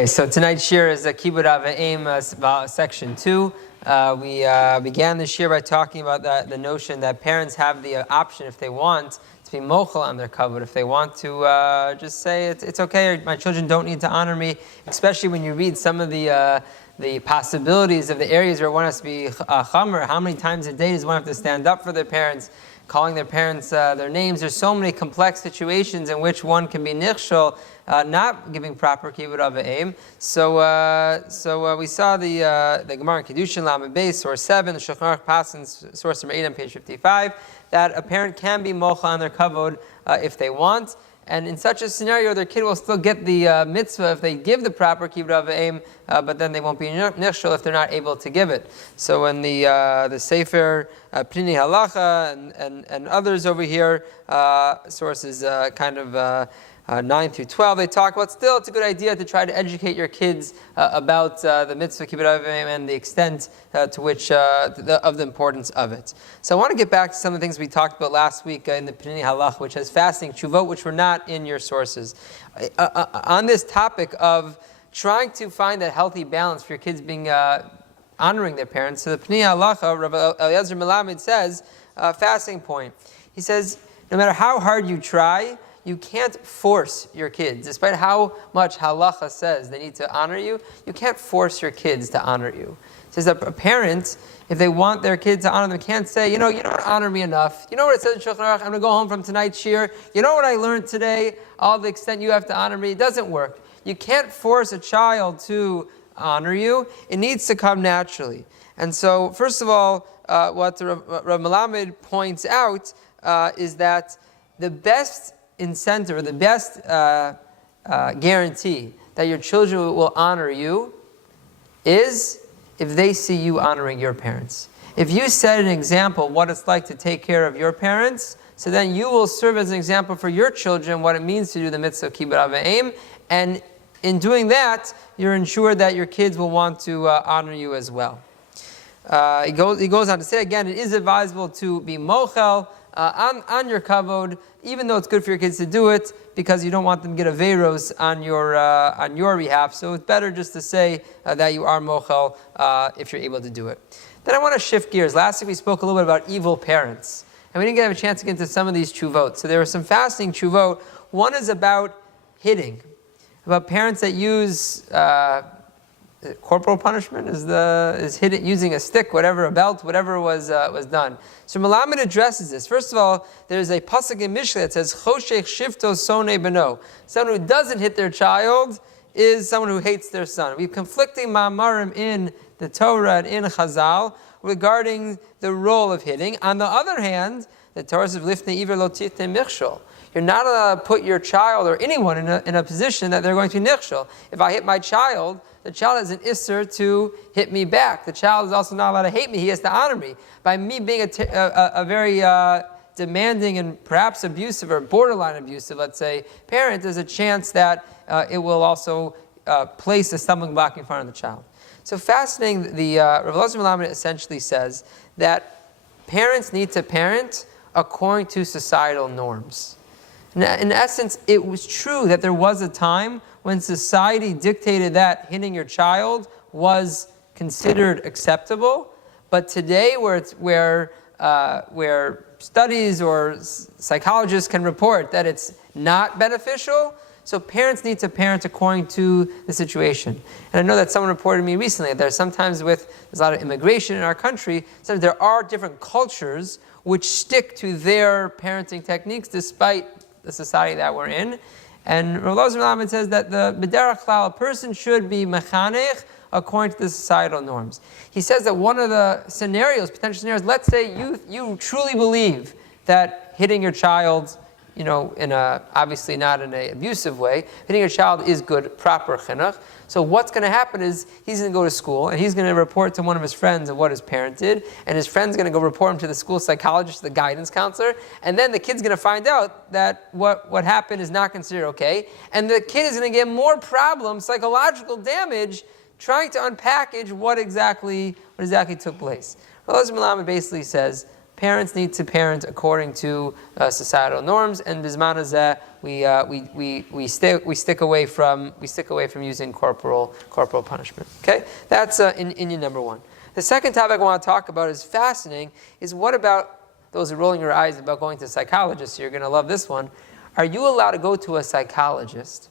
Okay, so tonight's shir is a Kibud section 2. We began the shir by talking about the notion that parents have the option, if they want, to be mochel on their kavod. If they want to just say it's okay, my children don't need to honor me, especially when you read some of the possibilities of the areas where one has to be chamer. How many times a day does one have to stand up for their parents, calling their parents their names? There's so many complex situations in which one can be nichshol, not giving proper kibud avim. So we saw the Gemara in Kedushin Lamed Beis, source 7, the Shulchan Aruch Pasan, source number 8 on page 55, that a parent can be mocha on their kavod if they want. And in such a scenario, their kid will still get the mitzvah if they give the proper kibud avim, but then they won't be nichshol if they're not able to give it. So in the Sefer Pnini Halacha and others over here, sources 9 through 12, they talk about still it's a good idea to try to educate your kids about the mitzvah kibud avim and the extent to which of the importance of it. So I want to get back to some of the things we talked about last week in the Pnini Halacha, which has fasting tshuvot, which were not in your sources. On this topic of trying to find that healthy balance for your kids being honoring their parents. So the Pnei Halacha, Rabbi Eliezer Melamed says, fasting point. He says, no matter how hard you try, you can't force your kids. Despite how much halacha says they need to honor you, you can't force your kids to honor you. It says that a parent, if they want their kids to honor them, can't say, you don't honor me enough. You know what it says in Shulchan Aruch? I'm going to go home from tonight's shir. You know what I learned today? All the extent you have to honor me. It doesn't work. You can't force a child to honor you. It needs to come naturally. And so, first of all, what Rav Melamed points out is that the best incentive or the best guarantee that your children will honor you is if they see you honoring your parents. If you set an example what it's like to take care of your parents, so then you will serve as an example for your children what it means to do the mitzvah of kibud avim, and in doing that, you're ensured that your kids will want to honor you as well. He goes on to say again, it is advisable to be mochel on your kavod, even though it's good for your kids to do it, because you don't want them to get averos on your behalf. So it's better just to say that you are mochel if you're able to do it. Then I want to shift gears. Last week we spoke a little bit about evil parents, and we didn't have a chance to get into some of these tshuvot. So there were some fasting tshuvot. One is about hitting, about parents that use corporal punishment is hitting using a stick, whatever, a belt, whatever was done. So Melamed addresses this. First of all, there's a pasuk in Mishlei that says Choshech shifto sonei beno. Someone who doesn't hit their child is someone who hates their son. We have conflicting ma'amarim in the Torah and in Chazal regarding the role of hitting. On the other hand, the Torah says lifnei iver lo tifteh michshol. You're not allowed to put your child or anyone in a position that they're going to be nichshol. If I hit my child, the child has an isser to hit me back. The child is also not allowed to hate me. He has to honor me. By me being a very demanding and perhaps abusive or borderline abusive, let's say, parent, there's a chance that it will also place a stumbling block in front of the child. So fascinating, the Rav Eliezer Melamed essentially says that parents need to parent according to societal norms. In essence, it was true that there was a time when society dictated that hitting your child was considered acceptable, but today, where studies or psychologists can report that it's not beneficial, so parents need to parent according to the situation. And I know that someone reported to me recently that there's a lot of immigration in our country, so there are different cultures which stick to their parenting techniques despite the society that we're in. And Rav Eliezer Melamed says that the b'derech klal, a person should be mechanech according to the societal norms. He says that one of the potential scenarios, let's say you truly believe that hitting your child, obviously not in an abusive way, hitting your child is good, proper chinuch. So what's going to happen is he's going to go to school and he's going to report to one of his friends of what his parent did, and his friend's going to go report him to the school psychologist, the guidance counselor, and then the kid's going to find out that what happened is not considered okay, and the kid is going to get more problems, psychological damage, trying to unpackage what exactly took place. Rav Eliezer Melamed basically says, parents need to parent according to societal norms, and bisman hazeh we stick away from using corporal punishment. Okay, that's Inyan number one. The second topic I want to talk about is fascinating. Is what about those are rolling your eyes about going to a psychologist? So you're going to love this one. Are you allowed to go to a psychologist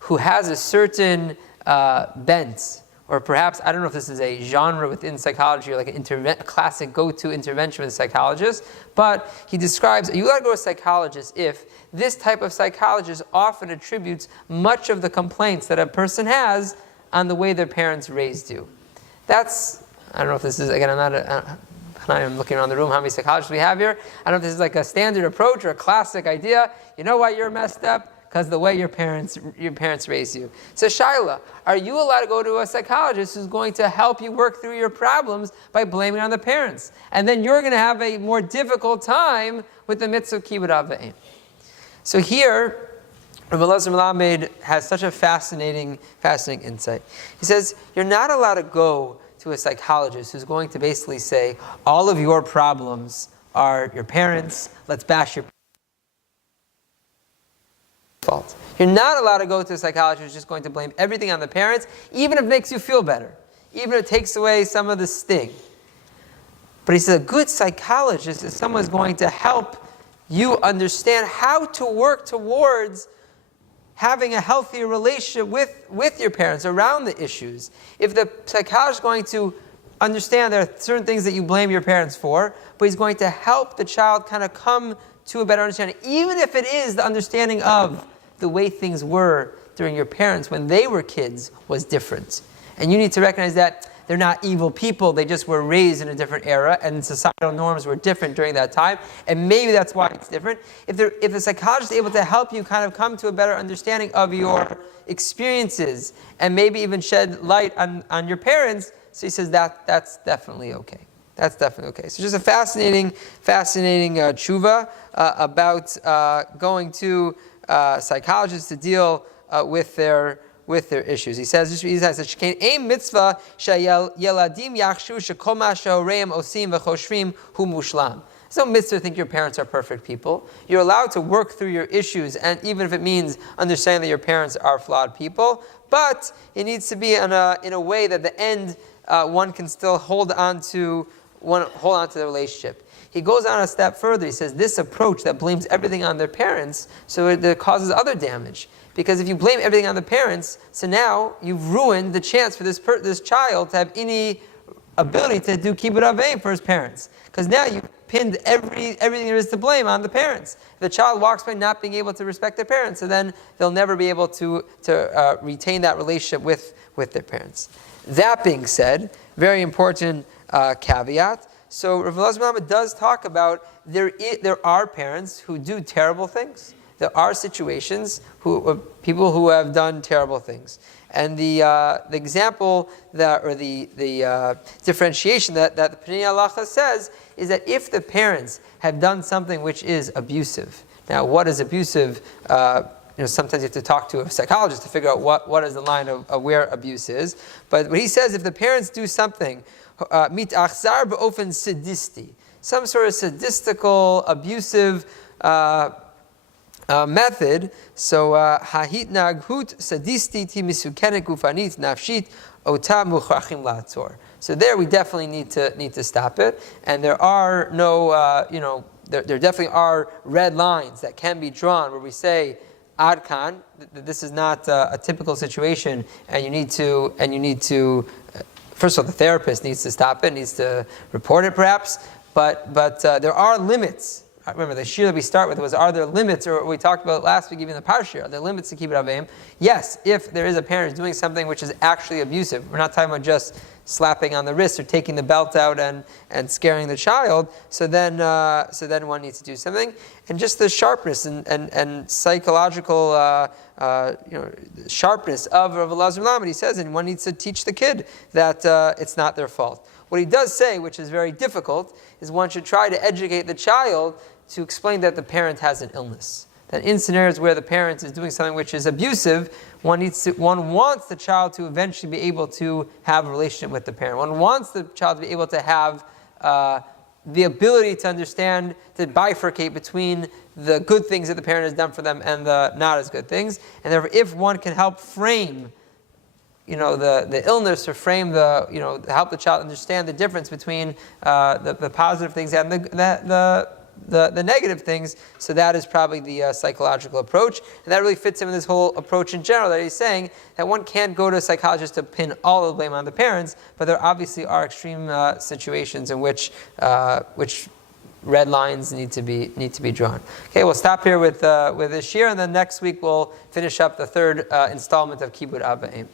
who has a certain bent, or perhaps, I don't know if this is a genre within psychology, or like a classic go-to intervention with a psychologist, but he describes, are you allowed to go to a psychologist if this type of psychologist often attributes much of the complaints that a person has on the way their parents raised you? That's, I don't know if this is, again, I'm looking around the room, how many psychologists we have here. I don't know if this is like a standard approach or a classic idea. You know why you're messed up? Because the way your parents raised you. So Shaila, are you allowed to go to a psychologist who's going to help you work through your problems by blaming it on the parents? And then you're going to have a more difficult time with the mitzvah kibud av v'em. So here, Rabbi Elazar Melamed has such a fascinating insight. He says, you're not allowed to go to a psychologist who's going to basically say, all of your problems are your parents, let's bash your fault. You're not allowed to go to a psychologist who's just going to blame everything on the parents, even if it makes you feel better, even if it takes away some of the sting. But he says a good psychologist is someone who's going to help you understand how to work towards having a healthier relationship with your parents around the issues. If the psychologist is going to understand there are certain things that you blame your parents for, but he's going to help the child kind of come to a better understanding, even if it is the understanding of the way things were during your parents when they were kids was different. And you need to recognize that they're not evil people, they just were raised in a different era, and societal norms were different during that time, and maybe that's why it's different. If the psychologist is able to help you kind of come to a better understanding of your experiences, and maybe even shed light on your parents, so he says that's definitely okay. That's definitely okay. So just a fascinating tshuva about going to psychologists to deal with their issues. He says, "Aim mitzvah sheyeladim yachshu shekol ma shehoreim osim v'choshrim hu mushlam." It's no mitzvah to think your parents are perfect people. You're allowed to work through your issues, and even if it means understanding that your parents are flawed people, but it needs to be in a way that the end one can still hold on to the relationship. He goes on a step further. He says this approach that blames everything on their parents, so it causes other damage. Because if you blame everything on the parents, so now you've ruined the chance for this child to have any ability to do kibud av v'em for his parents. Because now you've pinned everything there is to blame on the parents. If the child walks by not being able to respect their parents, so then they'll never be able to retain that relationship with their parents. That being said, very important caveat. So Rav Elazar Melamed does talk about there are parents who do terrible things. There are situations people who have done terrible things, and the example the differentiation that the Pnei Halacha says is that if the parents have done something which is abusive. Now, what is abusive? Sometimes you have to talk to a psychologist to figure out what is the line of where abuse is. But what he says, if the parents do something mit achzar be'ofen sadisti, some sort of sadistical, abusive method. So hahit naghut sadisti ti misukenet gufanit nafshit ota muchachim la'atzor. So there we definitely need to stop it, and there are no there definitely are red lines that can be drawn where we say ad kan, this is not a typical situation, and you need to first of all, the therapist needs to stop it, needs to report it perhaps, but there are limits. Remember, the shir that we start with was, are there limits, or we talked about last week even the parashir, are there limits to kibud av v'em? Yes, if there is a parent doing something which is actually abusive. We're not talking about just slapping on the wrist or taking the belt out and scaring the child, so then one needs to do something. And just the sharpness and psychological sharpness of Rav Elazar Melamed, he says, and one needs to teach the kid that it's not their fault. What he does say, which is very difficult, is one should try to educate the child to explain that the parent has an illness. That in scenarios where the parent is doing something which is abusive, one wants the child to eventually be able to have a relationship with the parent. One wants the child to be able to have the ability to understand, to bifurcate between the good things that the parent has done for them and the not as good things. And therefore, if one can help frame, the illness, or frame help the child understand the difference between the positive things and the negative things, so that is probably the psychological approach. And that really fits in with this whole approach in general, that he's saying that one can't go to a psychologist to pin all of the blame on the parents, but there obviously are extreme situations in which red lines need to be drawn. Okay, we'll stop here with this year, and then next week we'll finish up the third installment of Kibud Av V'Em.